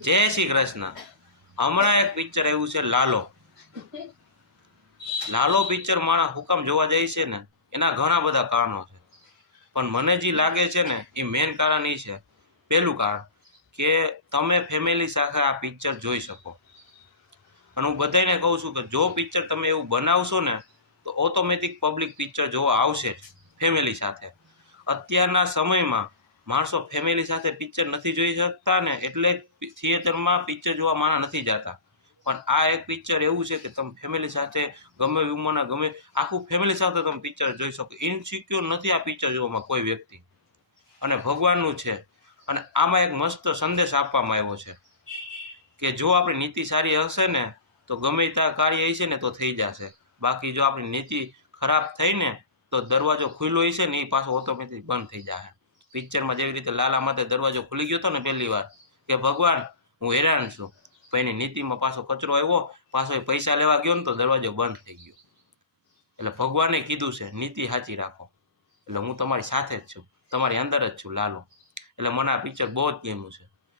જય શ્રી કૃષ્ણ। હમણાં એક પિક્ચર આવ્યું છે લાલો। લાલો પિક્ચર માણસ હુકમ જોવા જાય છે ને, એના ઘણા બધા કારણો છે, પણ મને જે લાગે છે ને એ મેઇન કારણ એ છે, પહેલું કારણ કે તમે ફેમિલી સાથે આ પિક્ચર જોઈ શકો। અને હું બધાને કહું છું કે જો પિક્ચર તમે એવું બનાવશો ને તો ઓટોમેટિક પબ્લિક પિક્ચર જોવા આવશે જ ફેમિલી સાથે। અત્યારના સમયમાં માણસો ફેમિલી સાથે પિક્ચર નથી જોઈ શકતા ને, એટલે થિયેટરમાં પિક્ચર જોવા માણસ નથી જતા। પણ આ એક પિક્ચર એવું છે કે તમે ફેમિલી સાથે ગમે ઉંમરના ગમે આખું ફેમિલી સાથે તમે પિક્ચર જોઈ શકો। ઇનસિક્યોર નથી આ પિક્ચર જોવામાં કોઈ વ્યક્તિ, અને ભગવાનનું છે। અને આમાં એક મસ્ત સંદેશ આપવામાં આવ્યો છે કે જો આપણી નીતિ સારી હશે ને તો ગમે ત્યાં કાર્ય હશે ને તો થઈ જશે। બાકી જો આપણી નીતિ ખરાબ થઈ ને તો દરવાજો ખુલ્લો હશે ને એ પાછો ઓટોમેટિક બંધ થઈ જશે। પિક્ચરમાં જેવી રીતે લાલા માટે દરવાજો ખુલી ગયો હતો ને પહેલી વાર કે ભગવાન હું હેરાન છું, પણ એની નીતિમાં પાછો કચરો આવ્યો, પાછો એ પૈસા લેવા ગયો ને તો દરવાજો બંધ થઈ ગયો। એટલે ભગવાને કીધું છે નીતિ સાચી રાખો, એટલે હું તમારી સાથે જ છું, તમારી અંદર જ છું લાલો। એટલે મને આ પિક્ચર બહુ જ ગમ્યું છે।